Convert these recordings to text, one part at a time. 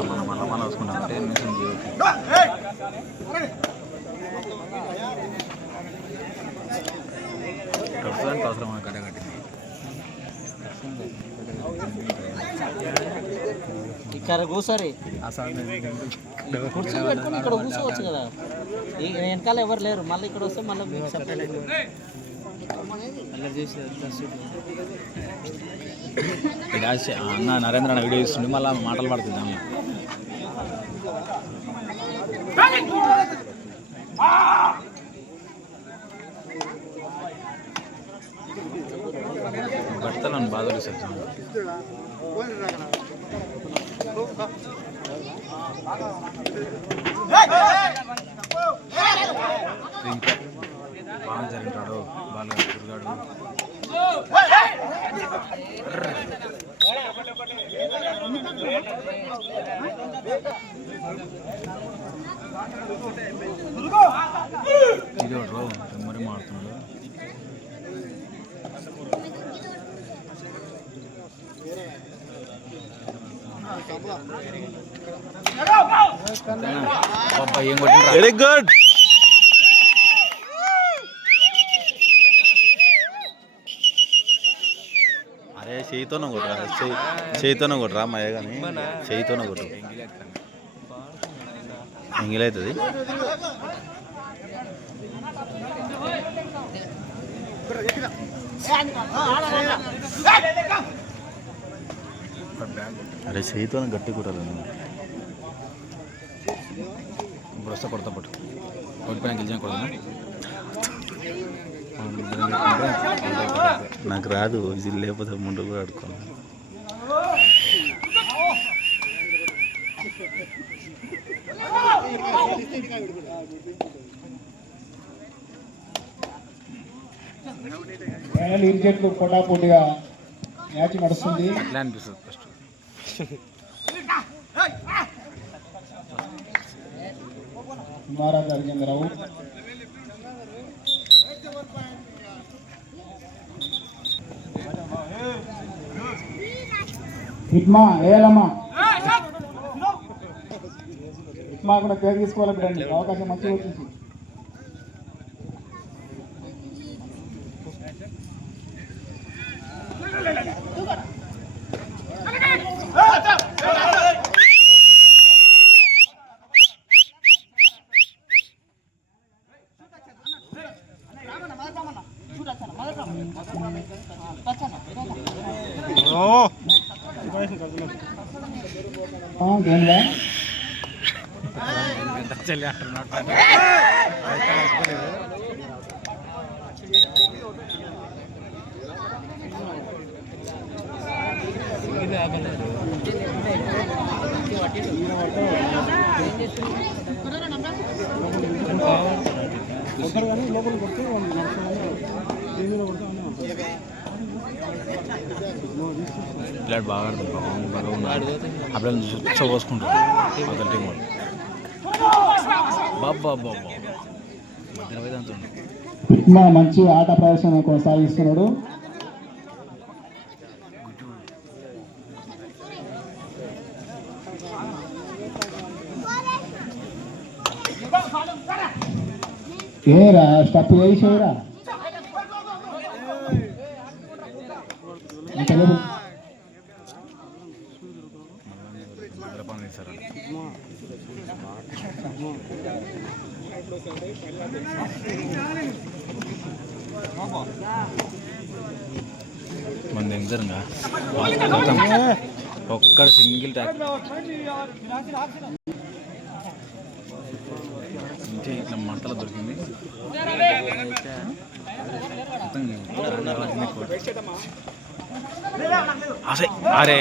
మనం మళ్ళీ వసుకుంటాం అంటే ప్రస్తుతానికి అవసరం కట్ట కట్టింది ఇక్కడ కూర్చోరి కూర్చొని పెట్టుకుని ఇక్కడ కూర్చోవచ్చు కదా. వెనకాల ఎవరు లేరు, మళ్ళీ ఇక్కడ వస్తే మళ్ళీ సపరేట్ అన్న నరేంద్ర అన్న వీడియో ఇస్తుండే మళ్ళీ మాటలు పడుతుంది అన్న. భర్తలను బాధలు సార్ బాగా జరిగినాడు బాగా తిరిగాడు. ఇది రో మరి మాడుతున్నాడు. Very good. అరే చేయితోనే కొట్టరా, చేయితోనే కొట్టరా మయ్య కానీ చేయితోనే కొట్టు ఎంగిలవుతుంది. అరే చేయితోనే గట్టి కొట్టాలి. ఇప్పుడు వస్తా కొడతా పట్టు కొట్టిపోయినా గెలిచిన కొడతా. నాకు రాదు విజిల్ లేకపోతే ముందు కూడా ఆడుకోను. ఫైనల్ వికెట్లు పోటాపోటీగా మ్యాచ్ నడుస్తుంది. ఎట్లా అనిపిస్తుంది ఫస్ట్ కుమారా జరిగేంద్రరావు హిట్మా ఏలమ్మా హిట్మా కూడా పేరు తీసుకోవాలి బిడ్డండి. అవకాశం మంచిగా వచ్చింది. ప్లేట్ బాగా ఆడుతుంది బాగా ఉన్నాడు. అప్పుడు చుచ్చ పోసుకుంటారు అతని టీం వాళ్ళు. బాబా బాబా మధ్యన పోయి అంత మంచి ఆట ప్రదర్శన కొనసాగిస్తున్నాడు. ఏరా స్టప్ వేసేరా మన దగ్గరగా ఒక్కడ సింగిల్ ట్యాక్ ఇంటి ఇట్లా మంటలు దొరికింది. అరే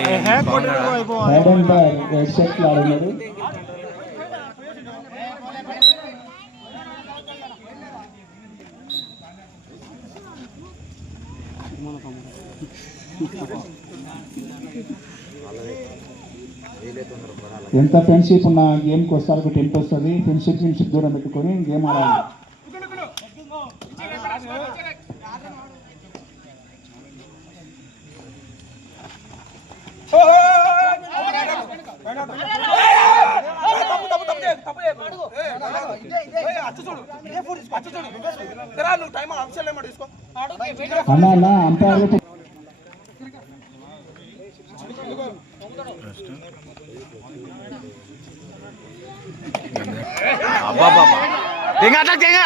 ఎంత ఫ్రెండ్షిప్ ఉన్న గేమ్కి వస్తారు టెంట్ వస్తుంది. ఫ్రెండ్షిప్ దూరం పెట్టుకొని గేమ్ ఆడాలి. అన్న అన్న అంపైర్ అబ్బా బాబా తెంగా అట్లా తెంగా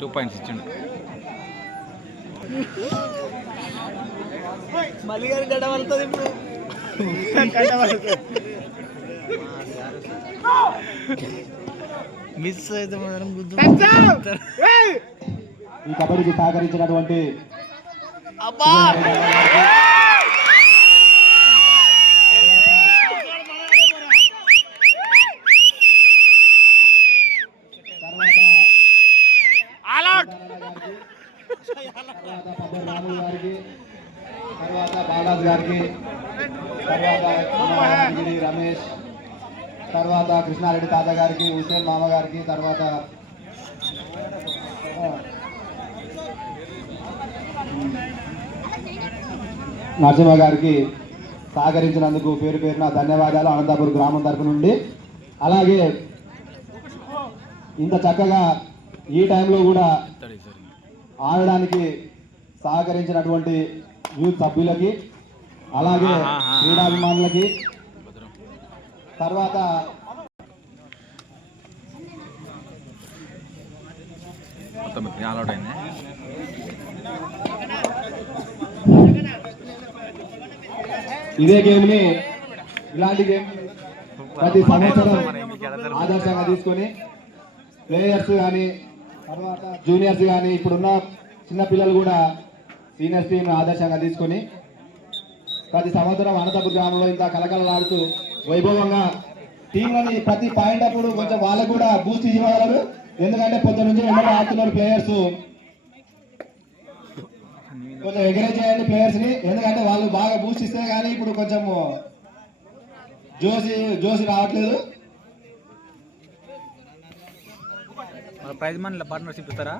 2 పాయింట్స్ ఇచ్చిండు మళ్ళీ గారి గడ్డ పడుతుంది ఇప్పుడు మిస్ అయితే మాత్రం గుద్దు ఈ కబడ్డీకి సహకరించినటువంటి తర్వాత బాలాజీ గారికి, తర్వాత రమేష్, తర్వాత కృష్ణారెడ్డి తాత గారికి, హుసేన్ మామ గారికి, తర్వాత నరసింహ గారికి సహకరించినందుకు పేరు పేరున ధన్యవాదాలు అనంతపురం గ్రామం తరపు నుండి. అలాగే ఇంత చక్కగా ఈ టైంలో కూడా ఆడడానికి సహకరించినటువంటి యూత్ సభ్యులకి, అలాగే క్రీడాభిమానులకి, తర్వాత ఇదే గేమ్ని ఇలాంటి గేమ్ ప్రతి సంవత్సరం ఆదర్శంగా తీసుకొని ప్లేయర్స్ కానీ, తర్వాత జూనియర్స్ కానీ, ఇప్పుడున్న చిన్న పిల్లలు కూడా సీనియర్స్ టీం ఆదర్శంగా తీసుకొని ప్రతి సంవత్సరం అనంతపురం గ్రామంలో ఇంత కలకలలాడుతూ వైభవంగా టీంలని ప్రతి పాయింట్ అప్పుడు కొంచెం వాళ్ళకు కూడా బూస్ట్ ఇవ్వగలరు. ఎందుకంటే పొద్దు నుంచి ఎండలో ఆడుతున్నారు ప్లేయర్స్, కొంచెం ఎంకరేజ్ చేయండి ప్లేయర్స్ ని. ఎందుకంటే వాళ్ళు బాగా బూస్ట్ ఇస్తే కానీ ఇప్పుడు కొంచెం జోసి రావట్లేదు. ప్రైజ్ మనీ పార్ట్నర్షిప్ ఇస్తారా?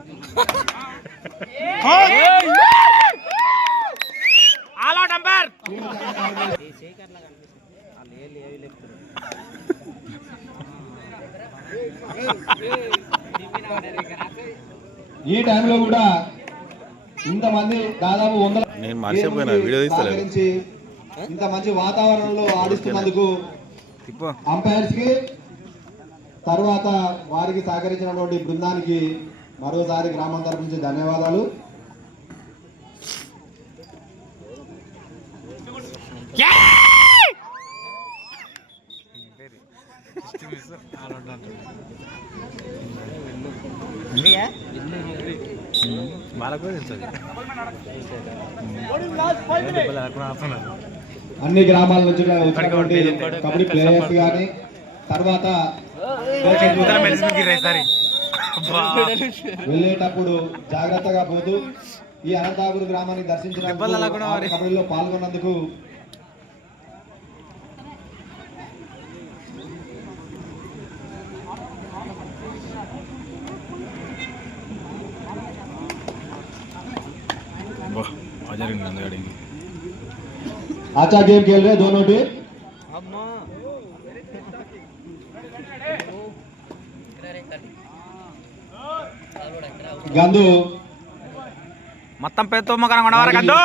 ఈ టైంలో కూడా ఇంతమంది దాదాపు 100 సహకరించి ఇంత మంచి వాతావరణంలో ఆడిస్తున్నందుకు అంపైర్స్ కి, తర్వాత వారికి సహకరించినటువంటి బృందానికి మరోసారి గ్రామం తరపు నుంచి ధన్యవాదాలు. అన్ని గ్రామాల నుంచి వచ్చినటువంటి కబడ్డీ ప్లేయర్స్ కానీ, తర్వాత వెళ్ళేటప్పుడు జాగ్రత్తగా పోతూ ఈ అనంతపురం గ్రామాన్ని దర్శించినందుకు, కబడ్డీలో పాల్గొన్నందుకు अच्छा गेम खेल रहे दोनों टीम. గందు మొత్తం పెద్ద గందు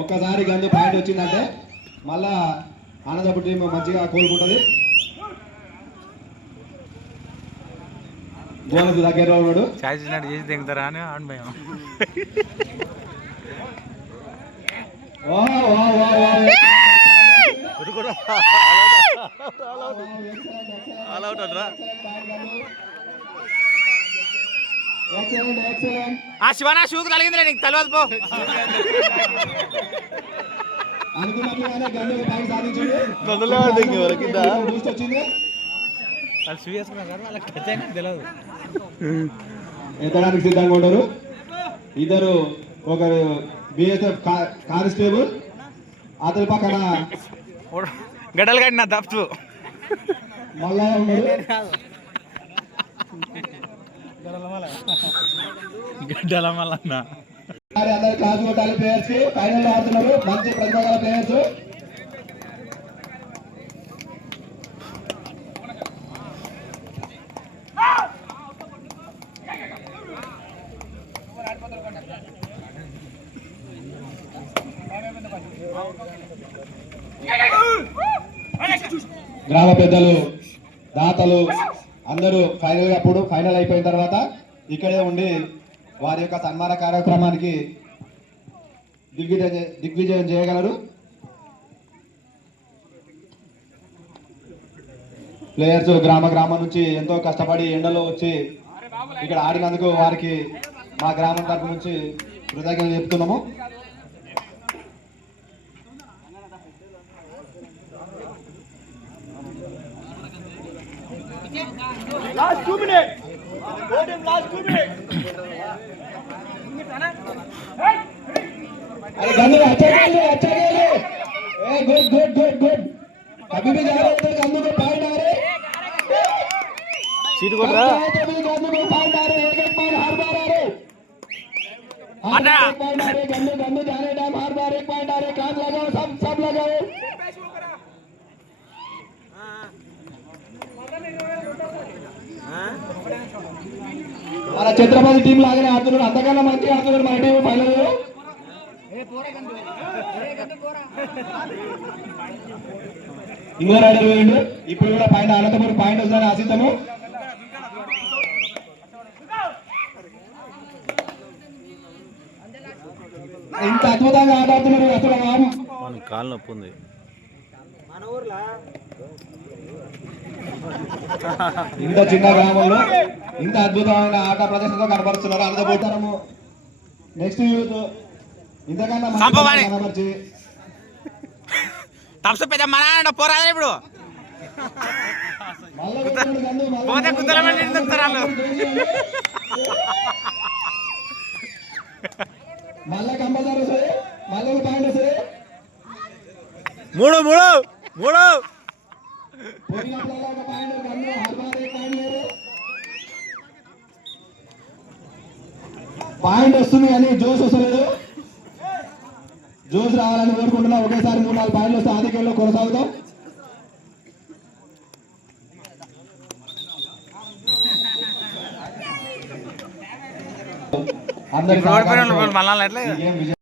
ఒక్కసారి గందు పాయింట్ వచ్చిందంటే మళ్ళా ఆనందపురం టీం మంచిగా కోలుకుంటది. బోనస్ దగ్గర ఉన్నాడు, చేసి దిగుతారా అని భయం. శివనా షూకు తగిలిందిలే, నీకు తెలియదు పో. అనుకున్నట్లుగానే గందు పాయింట్ సాధించింది. ఎత్తడానికి సిద్ధంగా ఉంటారు ఇద్దరు. ఒకరు బిఎస్ఎఫ్ కానిస్టేబుల్, అతని పక్కన గడ్డలు కట్టిన తప్పు మళ్ళా ఉన్నాడు. గడ్డల మల్లన్న అందరు క్లాస్ కొట్టాలి. ప్లేయర్స్ ఫైనల్ లో ఆడుతున్నారు మంచి ప్రతిభ గల ప్లేయర్స్. గ్రామ పెద్దలు దాతలు అందరూ ఫైనల్ అయిపోయిన తర్వాత ఇక్కడే ఉండి వారి యొక్క సన్మాన కార్యక్రమానికి దిగ్విజయం చేయగలరు. ప్లేయర్స్ గ్రామం నుంచి ఎంతో కష్టపడి ఎండలో వచ్చి ఇక్కడ ఆడినందుకు వారికి మా గ్రామం తరపు నుంచి కృతజ్ఞతలు చెప్తున్నాము. सीट को रहा మన ఛత్రపతి టీం లాగానే ఆడుతున్నారు, అంతకన్నా మంచిగా ఆడుతున్నారు మన టీం ఫైనల్ లో. ఇంకో రైడర్ పోయిండు, ఇప్పుడు కూడా పైన అనంతపురం పాయింట్ వస్తుందని ఆశిస్తాము. ఇంత అద్భుతంగా ఆడుతున్నారు అసలు కాలు నొప్పి ఉంది. ఇంత చిన్న గ్రామంలో ఇంత అద్భుతమైన ఆట ప్రదర్శనతో కనబరుస్తున్నారు. అందబోతారము నెక్స్ట్ యూత్ ఇంతకన్నా కనబరిచి పోరాదు ఇప్పుడు మళ్ళా కంపల్సరీ వస్తుంది, మళ్ళీ పాయింట్ వస్తుంది. మూడు మూడు మూడు పాయింట్ వస్తుంది కానీ జోష్ వస్తలేదు. జోష్ రావాలని కోరుకుంటున్నా. ఒకేసారి 3-4 పాయింట్లు వస్తే ఆధిక్యంలో కొనసాగుతాం. అందరికీ